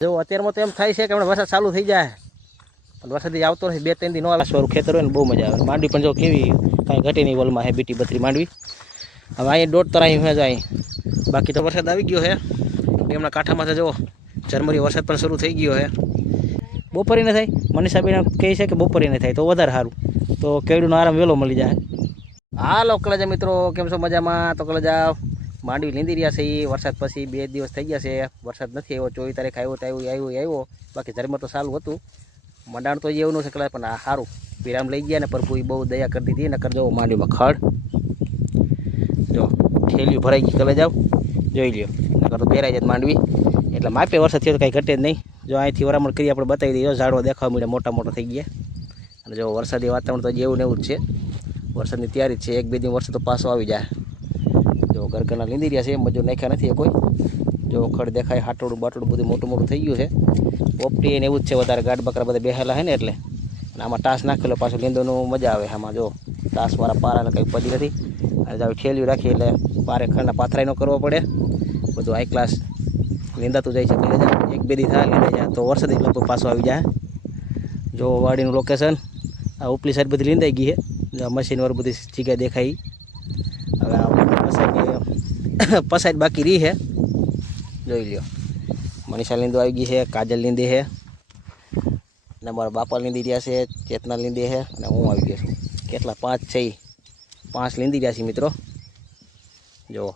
જો અત્યારમાં તો એમ થાય છે કે હમણાં વરસાદ ચાલુ થઈ જાય, પણ વરસાદ આવતો નથી. 2-3 દી નો આવે. સ્વરૂપ ખેતર હોય ને બહુ મજા આવે. માંડવી પણ જો કેવી કાંઈ ઘટે નહીં વલમાં હે બીટી બત્રી માંડવી. હવે અહીંયા દોઢ તરાઈ હે જાય. બાકી તો વરસાદ આવી ગયો છે એમના કાંઠામાં. જો ઝરમરી વરસાદ પણ શરૂ થઈ ગયો છે. બપોરે ન થાય, મનીષાબેન કહે છે કે બપોરે ન થાય તો વધારે સારું, તો કેળુંનો આરામ વહેલો મળી જાય. હાલો કલેજા મિત્રો, કેમ છો? મજામાં? તો કલેજા માંડવી લીંદી રહ્યા છે. એ વરસાદ પછી 2 દિવસ થઈ ગયા છે, વરસાદ નથી આવ્યો. 24 તારીખ આવ્યો તો આવ્યો. બાકી ઝરમર તો સારું હતું. મંડાણ તો એવું છે કલા, પણ આ સારું વિરામ લઈ ગયા ને પ્રભુએ બહુ દયા કરી દીધી. નકર જો માંડવીમાં ખડ જો ઠેલિયું ભરાઈ ગઈ. કલે જાવ જોઈ લ્યો, નકર તો પહેરાઈ જાય માંડવી. એટલે માપે વરસાદ થયો તો કાંઈ ઘટે જ નહીં. જો અહીંથી વરામણ કરી આપણે બતાવી દઈએ. ઝાડવા દેખાવા મળે મોટા થઈ ગયા. અને જો વરસાદી વાતાવરણ તો જેવું ને એવું જ છે. વરસાદની તૈયારી જ છે. 1-2 દિવસ વરસાદ તો પાછો આવી જાય. જો ઘરના લીંદી રહ્યા છે, મજૂર નાખ્યા નથી કોઈ. જો ખડ દેખાય, હાટોડું બાટોડું બધું મોટું થઈ ગયું છે. પોપટી ને એવું જ છે વધારે. ગાઢ બકરા બધા બેહેલા છે ને એટલે. અને આમાં ટાસ નાખેલો પાછું લીંદોનું મજા આવે. આમાં જો ટાસવાળા પારાને કંઈ પડી નથી. અને જો ઠેલિયું રાખી એટલે પારે ખડના પાથરાઈ ન કરવો પડે. બધું હાઈ ક્લાસ લીંદાતું જાય છે. એટલે 1-2 દી થાય લીંદાઈ જાય તો વરસાદ લગભગ પાછો આવી જાય. જો વાડીનું લોકેશન આ ઉપલી સાઈડ બધી લીંદાઈ ગઈ છે. જો મશીનવાળું બધી જગ્યાએ દેખાય. હવે પસાઈડ બાકી રહી છે. જોઈ લ્યો, મનીષા લીંદો આવી ગઈ છે, કાજલ લીંદી છે, અને મારા બાપા લીંદી રહ્યા છે, ચેતના લીંદી છે, અને હું આવી ગયો છું. કેટલા 5 લીંદી રહ્યા છે મિત્રો. જો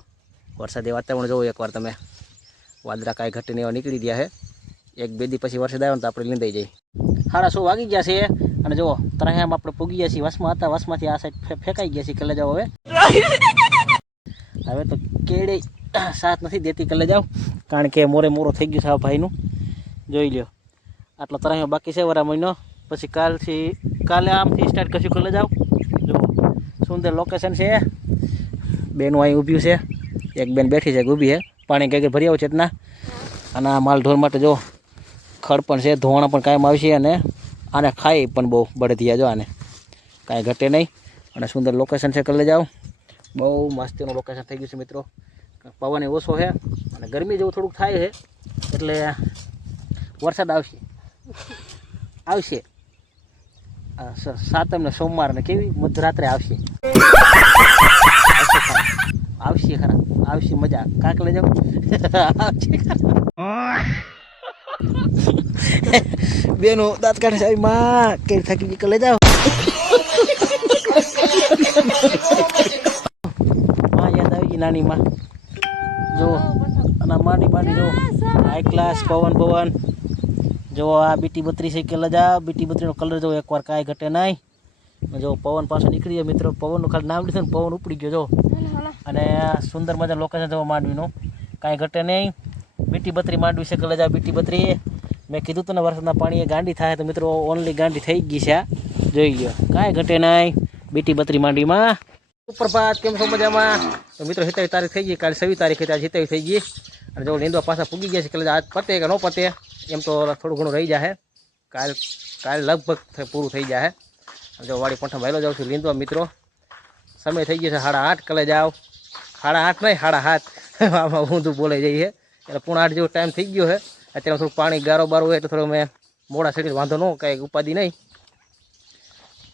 વરસાદી વાતાવરણ જોવો એકવાર તમે. વાદળા કાંઈ ઘટીને એવા નીકળી ગયા છે. 1-2 દી પછી વરસાદ આવ્યો ને તો આપણે લીંદાઈ જઈએ. 9:30 વાગી ગયા છે. અને જો ત્રણેયમાં આપણે પૂગી ગયા છીએ. વસમાં હતા, વસમાંથી આ સાઈડ ફેંકાઈ ગયા છીએ. કલે જાઓ હવે તો કેળે સાથ નથી દેતી. કલે જાઓ, કારણ કે મોરો થઈ ગયું છે આ ભાઈનું. જોઈ લ્યો, આટલો ત્રણેય બાકી છે વરા મહિનો. પછી કાલે આમથી સ્ટાર્ટ કરશું. કલે જાઓ, જો સુંદર લોકેશન છે. બેનું અહીં ઊભ્યું છે, એક બેન બેઠી છે, ઊભી છે. પાણી કઈ ભરી આવું ચેતના. અને આ માલ ઢોર માટે જો ખડ પણ છે, ધોવાણા પણ કાયમ આવશે. અને આને ખાઈ પણ બહુ બળદિયા. જો આને કાંઈ ઘટે નહીં. અને સુંદર લોકેશન છે. કલે જાઓ, બહુ મસ્તીનું લોકેશન થઈ ગયું છે મિત્રો. પવન ઓછો છે અને ગરમી જેવું થોડુંક થાય છે. એટલે વરસાદ આવશે 7 ને સોમવાર ને કેવી મધરાત્રે આવશે ખરા. આવશે મજા. કાંક લઈ જાઓ. આવશે ખરા. બેનો દાંત કાઢે છે. માં કેવી થાકી ગઈ. કલે જાઓ. યાદ આવી ગઈ નાની માં. જો અને માંડી જો હાઈ ક્લાસ પવન. જો આ બીટી બત્રી છે. કે લજા બીટી બત્રીનો કલર જો એકવાર કાંઈ ઘટે નહીં. જો પવન પાછો નીકળી જાય મિત્રો. પવનનું ખાલી નામ લીધું ને પવન ઉપડી ગયો. જો અને સુંદર મજા લોકેશન જો માંડવીનું, કાંઈ ઘટે નહીં. બીટી બત્રી માંડવી છે. કે લજા બીટી બત્રી. મેં કીધું હતું ને વરસાદના પાણીએ ગાંડી થાય તો મિત્રો ઓનલી ગાંડી થઈ ગઈ છે. જોઈ ગયો, કાંઈ ઘટે નહીં બીટી બત્રી માંડવીમાં. સુપ્રભાત, કેમ છો? મજામાં? તો મિત્રો 27 તારીખ થઈ ગઈ. કાલે 26 તારીખ હતી, આજે 27 થઈ ગઈ. અને જો લીંદવા પાછા પૂગી ગયા છે. કે આજ પતે કે ન પતે એમ તો થોડું ઘણું રહી જાય. કાલે લગભગ પૂરું થઈ જાય. જો વાડી પંઠા વહેલો જાઉં છું લીંદવા મિત્રો. સમય થઈ ગયો છે 8:30. કલે જાઓ 8:30 નહીં 7:30. આમાં ઊંધું બોલાઈ જઈએ. એટલે 7:45 જેવો ટાઈમ થઈ ગયો છે. અત્યારે થોડું પાણી ગારો બારો હોય એટલે થોડું મેં મોડા સડી વાંધો ન, કાંઈ ઉપાધિ નહીં.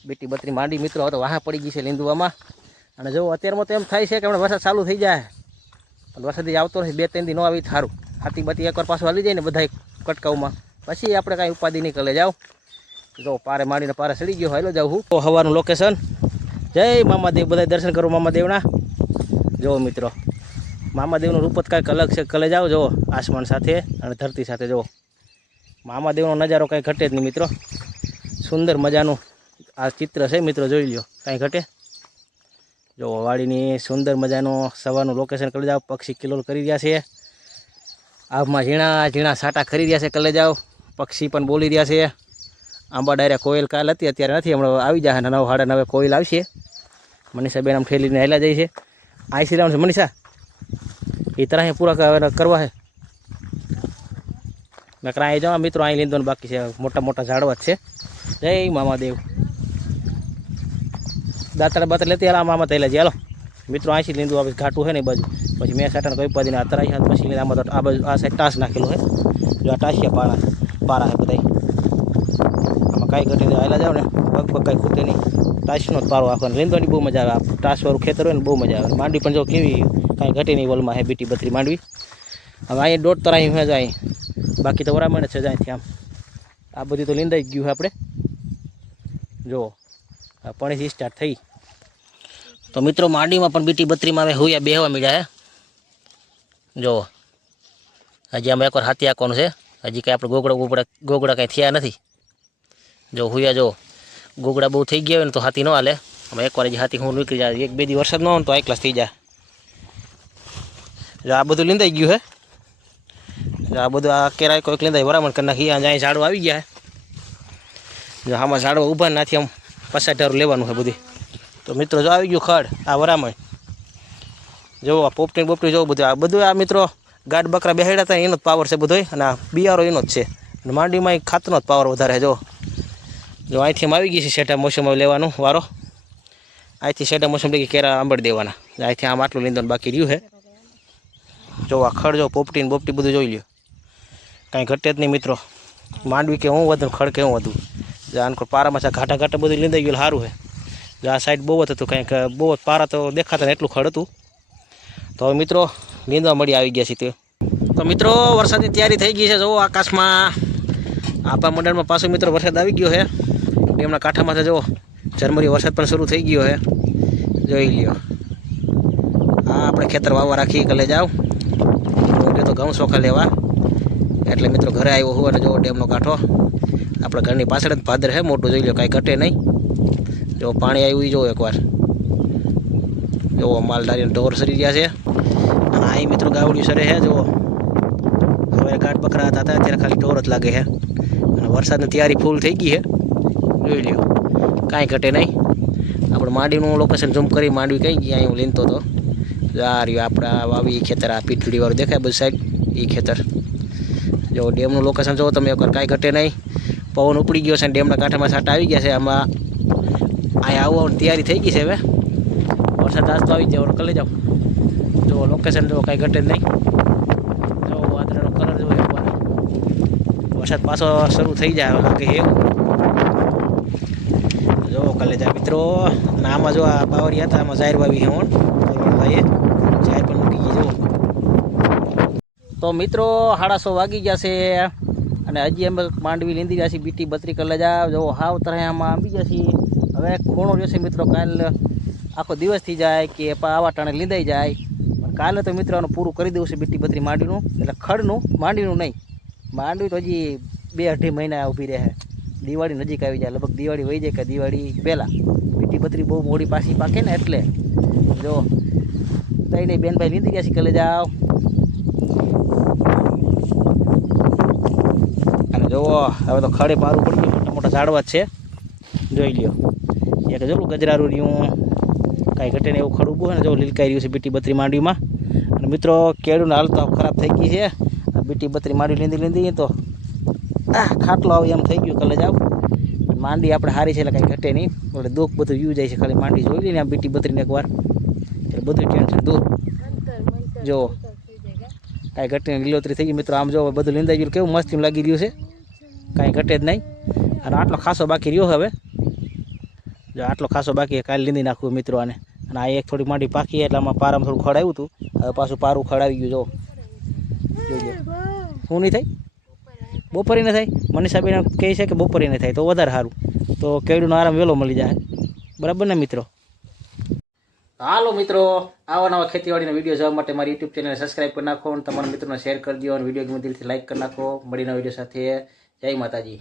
બીટી બત્રી માંડી મિત્રો. હવે તો વાહ પડી ગઈ છે લીંદવામાં. અને જો અત્યારમાં તો એમ થાય છે કે હમણાં વરસાદ ચાલુ થઈ જાય, પણ વરસાદ આવતો નથી. 2-3 દી ન આવી સારું. હાથી બાતી એકવાર પાછું હાલી જાય ને બધા કટકાવમાં, પછી આપણે કાંઈ ઉપાધિ નહીં. કલે જાઓ. જો પારે માંડીને પારે સડી ગયો. હાલો જાઉં હું. તો સવારનું લોકેશન. જય મામાદેવ. બધા દર્શન કરો મામાદેવના. જો મિત્રો મામાદેવનું રૂપ જ કાંઈક અલગ છે. કલે જાઓ, જો આસમાન સાથે અને ધરતી સાથે. જો મામાદેવનો નજારો કાંઈ ઘટે જ નહીં મિત્રો. સુંદર મજાનું આ ચિત્ર છે મિત્રો. જોઈ લ્યો, કાંઈ ઘટે. જો વાડીની સુંદર મજાનું સવારનું લોકેશન. કલે જાઓ, પક્ષી કિલોલ કરી રહ્યા છે. આમાં ઝીણા સાટા ખરી રહ્યા છે. કલે જાઓ, પક્ષી પણ બોલી રહ્યા છે. આંબા ડાયરા કોયલ કાલ હતી, અત્યારે નથી. હમણાં આવી જાય 9, 9:30 કોયલ આવશે. મનીષા બેન આમ ઠેલીને હેલા જાય છે. આઈસી રાઉન્ડ છે મનીષા. એ તરહ પૂરા કરવા છે. નકર અહીં જાઓ મિત્રો. અહીં લીંદવાનું બાકી છે. મોટા ઝાડવા જ છે. જય મામાદેવ. દાંતડા લેતી હાલ મામા તૈલા જ. હાલો મિત્રો, અહીંથી લીંદું આવે ઘાટું છે ને એ બાજુ. પછી મેં સાટાને કોઈ ઉપાધિને આ તરાઈ હાથ પછી આમાં તો આ બાજુ આ સાઈડ ટાસ નાખેલો છે. જો જો આ ટાસિયા પારા છે બધા. આમાં કાંઈ ઘટીને હાલા જાવ ને પગ કાંઈ ખૂટે નહીં. ટાસનો જ પારો આખો લીંદવાની બહુ મજા આવે. આ ટાસવાળું ખેતર હોય ને બહુ મજા આવે. માંડવી પણ જો કેવી કાંઈ ઘટે નહીં વલમાં હે બીટી બત્રી માંડવી. હવે અહીંયા દોઢ તર અહીં જાય, બાકી તો વરામણ જ છે અહીંથી આમ. આ બધું તો લીંદાઈ ગયું છે આપણે. જુઓ આ પાણીથી સ્ટાર્ટ થઈ. તો મિત્રો માંડવીમાં પણ બીટી બત્રીમાં હવે હુયા બેહવા મળ્યા હે. જુઓ હજી આમાં એકવાર હાથી આંકવાનું છે. હજી કાંઈ આપણે ગોગડા કાંઈ થયા નથી. જો હુયા જો ગોગડા બહુ થઈ ગયા હોય ને તો હાથી ન હાલે. હવે એકવાર હજી હાથી હું નીકળી જાય. 1-2 દી વરસાદ ન હોય તો હાઈ ક્લાસ થઈ જાય. જો આ બધું લીંદાઈ ગયું હે. આ બધું આ કેરાય કોઈક લીંદાય વરામણ કરી નાખી. અહીંયા ઝાડવા આવી ગયા છે. જો આમાં ઝાડવા ઊભા નથી, આમ 50 લેવાનું છે બધી. તો મિત્રો જો આવી ગયું ખડ આ વરામણ. જો આ પોપટી બોપટી જોવું બધું. આ બધું આ મિત્રો ગાડ બકરા બેહાડ્યા હતા એનો જ પાવર છે બધો. અને આ બિયારો એનો જ છે. અને માંડીમાં ખાતરનો જ પાવર વધારે છે. જો અહીંથી આમ આવી ગઈ છે શેઠા મોસમમાં લેવાનું વારો. અહીંથી શેઠા મોસમ લઈ કેરા આંબળ દેવાના. અહીંથી આમ આટલું લીંદવાનું બાકી રહ્યું છે. જો આ ખડ જો પોપટી ને બોપટી બધું જોઈ લ્યો. કાંઈ ઘટે જ નહીં મિત્રો. માંડવી કે હું વધુ ખડ કે હું વધુ. આન કોઈ પારામાં છે ઘાટા બધું લીંદાઈ ગયું સારું છે. જો આ સાઈડ બહુ જ હતું કંઈક બહુ જ પારા તો દેખાતા ને એટલું ખડ હતું. તો હવે મિત્રો લીંદવા મળી આવી ગયા છે તે. તો મિત્રો વરસાદની તૈયારી થઈ ગઈ છે. જો આકાશમાં આપણા મંડળમાં પાછો મિત્રો વરસાદ આવી ગયો છે. ડેમના કાંઠામાંથી જો ઝરમરી વરસાદ પણ શરૂ થઈ ગયો છે. જોઈ લ્યો આ આપણે ખેતર વાવવા રાખી કલે જાવ. હું તો ઘઉં ચોખા લેવા એટલે મિત્રો ઘરે આવ્યો હું. અને જો ડેમનો કાંઠો આપણા ઘરની પાછળ જ ભાદર છે મોટું. જોઈ લો કાંઈ ઘટે નહીં. જો પાણી આવ્યું એ જો એકવાર. જો માલધારીને ઢોર સરી ગયા છે. અને અહીં મિત્રો ગાવડિયું સરે છે. જો હવે ગાઢ બકરા હતા અત્યારે ખાલી ઢોર જ લાગે છે. અને વરસાદની તૈયારી ફૂલ થઈ ગઈ છે. જોઈ લ્યો કાંઈ ઘટે નહીં. આપણે માંડવીનું લોકેશન ઝૂમ કરી માંડવી કઈ ગયા અહીં હું લીંતો હતો. આ રહ્યું આપણા વાવી ખેતર. આ પીઠડીવાળું દેખાય બધી સાઈડ એ ખેતર. જો ડેમનું લોકેશન જો તમે એકવાર કાંઈ ઘટે નહીં. પવન ઉપડી ગયો છે અને ડેમના કાંઠામાં સાટા આવી ગયા છે. આમાં અહીંયા આવવાની તૈયારી થઈ ગઈ છે. હવે વરસાદ આજ તો આવી જાય કલે જાઓ. જો લોકેશન જો કાંઈ ઘટે નહીં. જો વાદળાનો કલર જો એકવાર વરસાદ પાછો શરૂ થઈ જાય હવે લાગે એવું. જો કલે જાય મિત્રો. અને આમાં જો આ બાવરી હતા આમાં જાહેર વાવી છે ભાઈએ જાહેર પણ મૂકી ગઈ. જો તો મિત્રો 6:30 વાગી ગયા છે. અને હજી અમે માંડવી લીંદી ગયા છીએ. બીટી બત્રી કલે જાવ. જો હાવ તરહ આમાં આંબી ગયા છીએ. હવે ખૂણો રહેશે મિત્રો. કાલ આખો દિવસ થઈ જાય કે આવા ટાણે લીંદાઈ જાય. પણ કાલે તો મિત્રો આનું પૂરું કરી દેવું છે બીટી બત્રી માંડવીનું. એટલે ખડનું માંડવીનું નહીં. માંડવી તો હજી 2-2.5 મહિના ઊભી રહે. દિવાળી નજીક આવી જાય. લગભગ દિવાળી વહી જાય કે દિવાળી પહેલાં. બીટી બત્રી બહુ મોડી પાછી પાકે ને એટલે. જો તઈને બેનભાઈ લીંદી ગયા છે કલે જાવ. અને જુઓ હવે તો ખડે પારું પડી ગયું. મોટા મોટા ઝાડવા જ છે. જોઈ લ્યો એક જો ગજરારું રહ્યું. કાંઈ ઘટે ને એવું ખડ ઊભું હોય ને જો લીલકાઈ રહ્યું છે બીટી બત્રી માંડવીમાં. અને મિત્રો કેળુંને હાલ તો ખરાબ થઈ ગઈ છે. આ બીટી બત્રી માંડવી લીંદી તો ખાટલો આવે એમ થઈ ગયું કલે જાવ. માંડવી આપણે સારી છે એટલે કાંઈ ઘટે નહીં. એટલે દુઃખ બધું યુ જાય છે. ખાલી માંડવી જોઈ લઈને આ બીટી બત્રીને એકવાર એટલે બધું ટેન્શન દૂર. જો કાંઈ ઘટે લીલોતરી થઈ ગઈ મિત્રો. આમ જો બધું લીંદાઈ ગયું કેવું મસ્ત લાગી રહ્યું છે. કાંઈ ઘટે જ નહીં. અને આટલો ખાસો બાકી રહ્યો હવે. જો આટલો ખાસો બાકી કાલે લીંદી નાખવું મિત્રો આને. અને આ એક થોડી માંડી પાકી એટલે આમાં પારામાં થોડું ખડ આવ્યું હતું. હવે પાછું પારું ખડ આવી ગયું. જો જોઈ લો શું નહીં થાય. બપોરે ન થાય. મનીષાબેન કહે છે કે બપોરે ન થાય તો વધારે સારું. તો કેળુંનો આરામ વહેલો મળી જાય. બરાબર ને મિત્રો. હાલો મિત્રો આવા નવા ખેતીવાડીના વિડીયો જોવા માટે મારી યુટ્યુબ ચેનલ સબસ્ક્રાઈબ કરી નાખો. અને તમારા મિત્રોને શેર કરી દો. અને વિડીયો ગમે દિલથી લાઈક કરી નાખો. મળીના વિડીયો સાથે. જય માતાજી.